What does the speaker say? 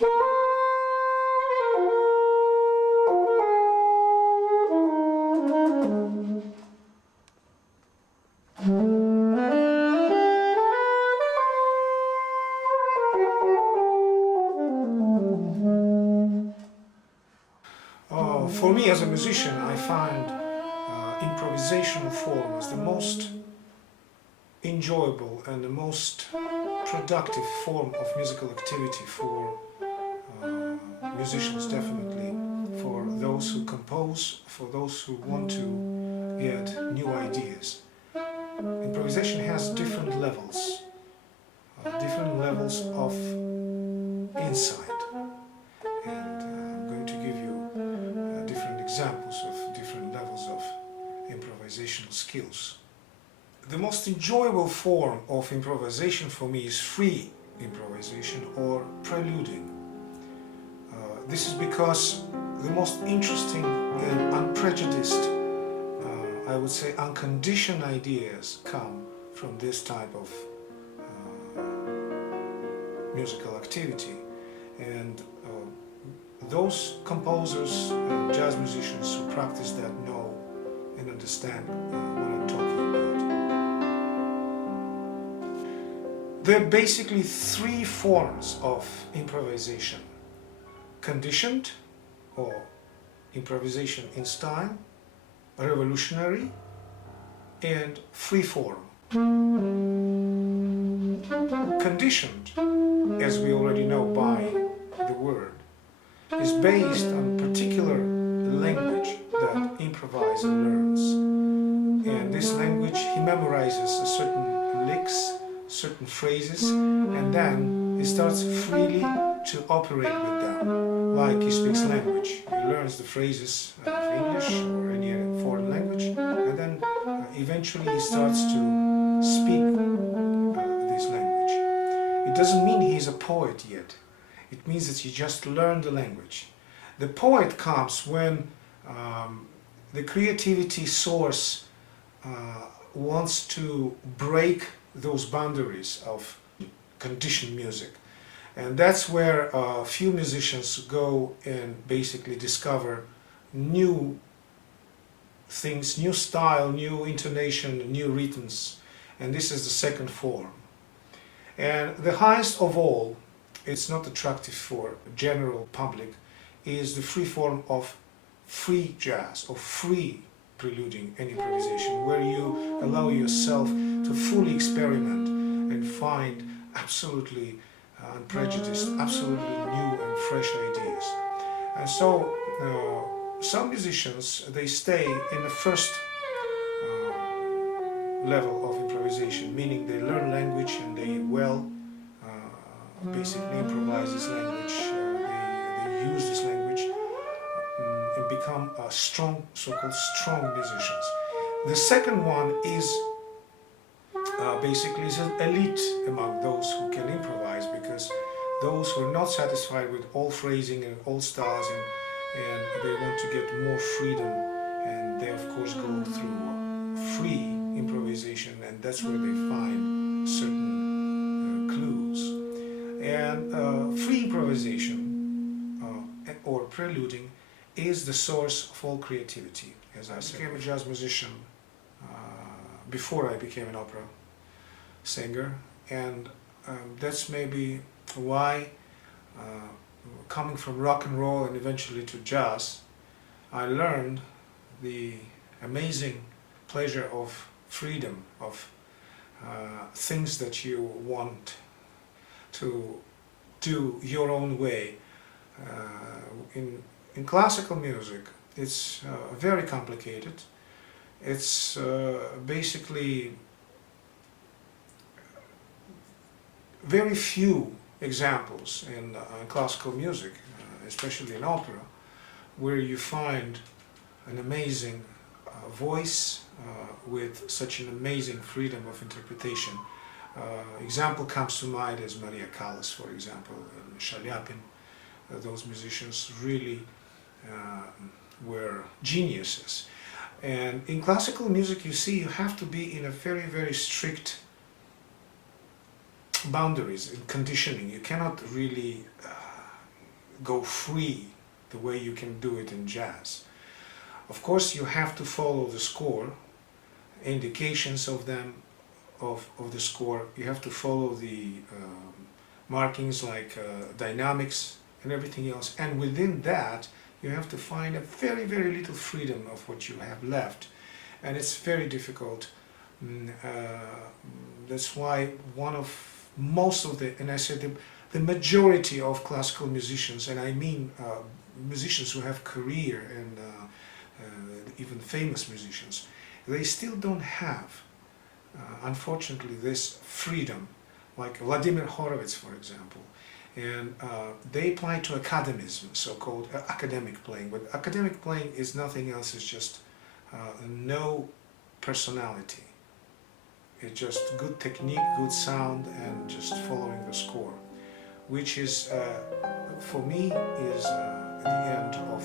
For me as a musician, I find improvisational form as the most enjoyable and the most productive form of musical activity for musicians, definitely, for those who compose, for those who want to add new ideas. Improvisation has different levels of insight, and I'm going to give you different examples of different levels of improvisational skills. The most enjoyable form of improvisation for me is free improvisation or preluding. This is because the most interesting and unprejudiced, I would say unconditioned ideas come from this type of musical activity. And those composers and jazz musicians who practice that know and understand what I'm talking about. There are basically three forms of improvisation: conditioned, or improvisation in style, revolutionary, and free form. Conditioned, as we already know by the word, is based on particular language that improviser learns. And this language, he memorizes a certain licks, certain phrases, and then he starts freely to operate with them. Like he speaks language, he learns the phrases of English or any foreign language, and then eventually he starts to speak this language. It doesn't mean he's a poet yet. It means that he just learned the language. The poet comes when the creativity source wants to break those boundaries of conditioned music. And that's where few musicians go and basically discover new things, new style, new intonation, new rhythms. And this is the second form. And the highest of all, it's not attractive for general public, is the free form of free jazz or free preluding and improvisation, where you allow yourself to fully experiment and find absolutely unprejudiced, absolutely new and fresh ideas. And so some musicians, they stay in the first level of improvisation, meaning they learn language and they basically improvise this language, they use this language and become strong, so-called strong musicians. The second one is basically is an elite among those who can improvise, because those who are not satisfied with all phrasing and all styles and they want to get more freedom, and they of course go through free improvisation, and that's where they find certain clues. And free improvisation or preluding is the source of all creativity. As I became a jazz musician before I became an opera singer, and that's maybe why coming from rock and roll and eventually to jazz, I learned the amazing pleasure of freedom, of things that you want to do your own way. In classical music, it's very complicated. It's basically very few examples in classical music, especially in opera, where you find an amazing voice with such an amazing freedom of interpretation. Example comes to mind as Maria Callas, for example, and Shaliapin. Those musicians really were geniuses. And in classical music, you see, you have to be in a very, very strict boundaries in conditioning. You cannot really go free the way you can do it in jazz. Of course, you have to follow the score, indications of them, of the score. You have to follow the markings like dynamics and everything else. And within that, you have to find a very, very little freedom of what you have left. And it's very difficult. That's why most of the, and I said the majority of classical musicians, and I mean musicians who have career and even famous musicians, they still don't have, unfortunately, this freedom, like Vladimir Horowitz, for example. And they apply to academism, so-called academic playing. But academic playing is nothing else, it's just no personality. It's just good technique, good sound, and just following the score, which is, for me, is the end of